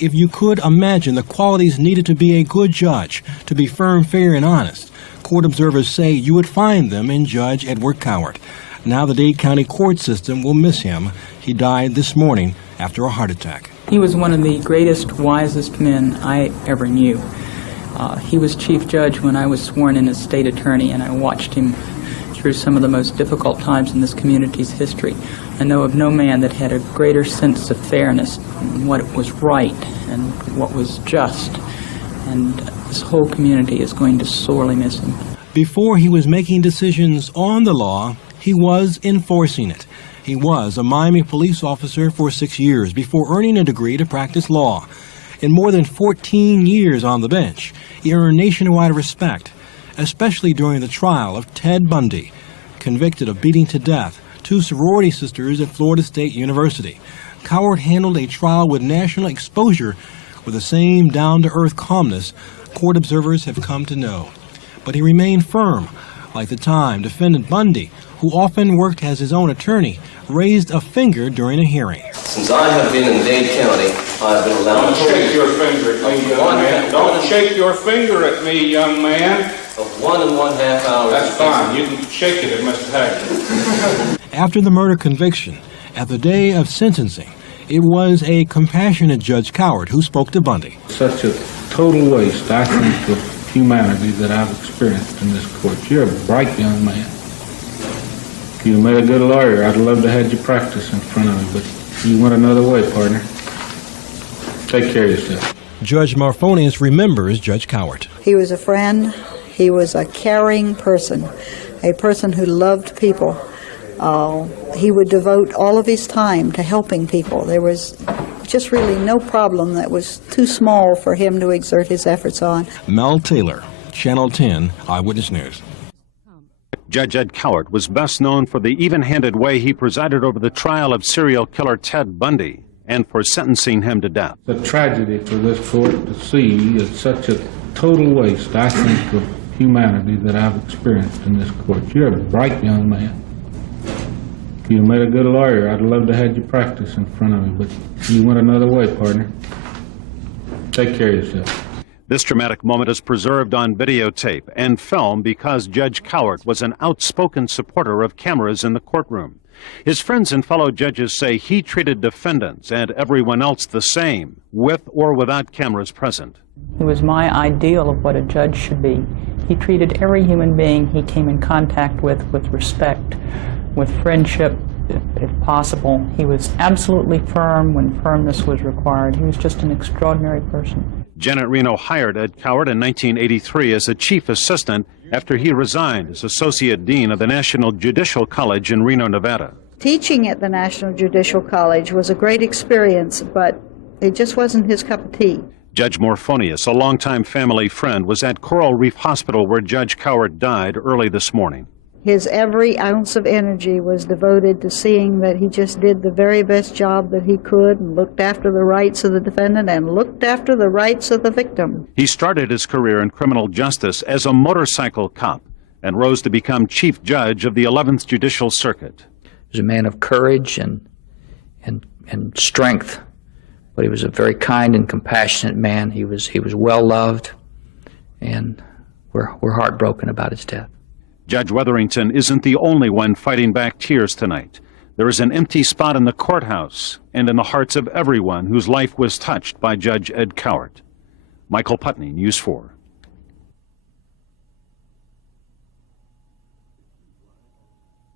If you could imagine the qualities needed to be a good judge, to be firm, fair, and honest, court observers say you would find them in Judge Edward Cowart. Now the Dade County court system will miss him. He died this morning after a heart attack. He was one of the greatest, wisest men I ever knew. He was chief judge when I was sworn in as state attorney, and I watched him through some of the most difficult times in this community's history. I know of no man that had a greater sense of fairness and what was right and what was just. And this whole community is going to sorely miss him. Before he was making decisions on the law, he was enforcing it. He was a Miami police officer for 6 years before earning a degree to practice law. In more than 14 years on the bench, he earned nationwide respect, especially during the trial of Ted Bundy, convicted of beating to death 2 sorority sisters at Florida State University. Cowart handled a trial with national exposure with the same down-to-earth calmness court observers have come to know. But he remained firm. Like the time defendant Bundy, who often worked as his own attorney, raised a finger during a hearing. Since I have been in Dade County, I've been allowed Don't shake your finger at me, young man. Don't shake your finger at me, young man. Of 1.5 hours. That's fine. You can shake it at Mr. Haggard. After the murder conviction, at the day of sentencing, it was a compassionate Judge Cowart who spoke to Bundy. Such a total waste, I think, of humanity that I've experienced in this court. You're a bright young man. You made a good lawyer. I'd love to have you practice in front of me, but you went another way, partner. Take care of yourself. Judge Marfonius remembers Judge Cowart. He was a friend. He was a caring person, a person who loved people. He would devote all of his time to helping people. There was just really no problem that was too small for him to exert his efforts on. Mel Taylor, Channel 10 Eyewitness News. Judge Ed Cowart was best known for the even-handed way he presided over the trial of serial killer Ted Bundy and for sentencing him to death. The tragedy for this court to see is such a total waste, I think, of humanity that I've experienced in this court. You're a bright young man. You made a good lawyer. I'd love to have you practice in front of me, but you went another way, partner. Take care of yourself. This dramatic moment is preserved on videotape and film because Judge Cowart was an outspoken supporter of cameras in the courtroom. His friends and fellow judges say he treated defendants and everyone else the same, with or without cameras present. He was my ideal of what a judge should be. He treated every human being he came in contact with respect, with friendship, if possible. He was absolutely firm when firmness was required. He was just an extraordinary person. Janet Reno hired Ed Cowart in 1983 as a chief assistant after he resigned as associate dean of the National Judicial College in Reno, Nevada. Teaching at the National Judicial College was a great experience, but it just wasn't his cup of tea. Judge Morphonius, a longtime family friend, was at Coral Reef Hospital where Judge Cowart died early this morning. His every ounce of energy was devoted to seeing that he just did the very best job that he could and looked after the rights of the defendant and looked after the rights of the victim. He started his career in criminal justice as a motorcycle cop and rose to become chief judge of the 11th Judicial Circuit. He was a man of courage and strength, but he was a very kind and compassionate man. He was well loved, and we're heartbroken about his death. Judge Wetherington isn't the only one fighting back tears tonight. There is an empty spot in the courthouse and in the hearts of everyone whose life was touched by Judge Ed Cowart. Michael Putney, News 4.